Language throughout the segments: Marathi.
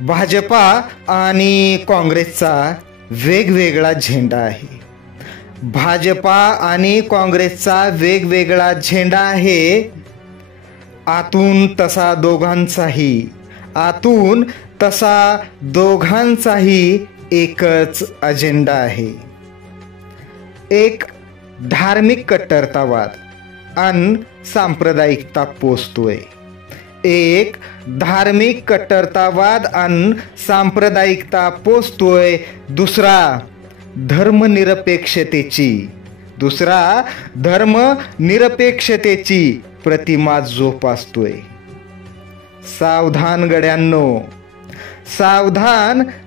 भाजपा आणि काँग्रेसचा वेगवेगळा झेंडा आहे. भाजपा आणि काँग्रेसचा वेगवेगळा झेंडा आहे. आतून तसा दोघांचाही एकच अजेंडा आहे. एक धार्मिक कट्टरतावाद आणि सांप्रदायिकता पोसतोय. एक धार्मिक कट्टरतावाद आणि सांप्रदायिकता पोसतोय. दुसरा धर्मनिरपेक्षतेची प्रतिमा जोपासतोय. सावधान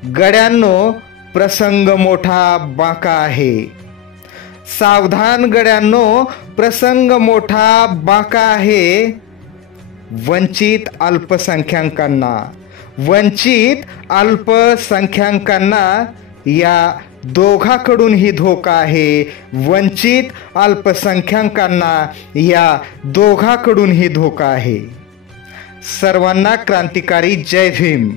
गड्यांनो, प्रसंग मोठा बाका आहे. सावधान गड्यांनो, प्रसंग मोठा बाका आहे. वंचित अल्पसंख्याकांना या दोघांकडूनही धोका आहे. वंचित अल्पसंख्याकांना या दोघांकडूनही धोका आहे. सर्वांना क्रांतिकारी जय भीम.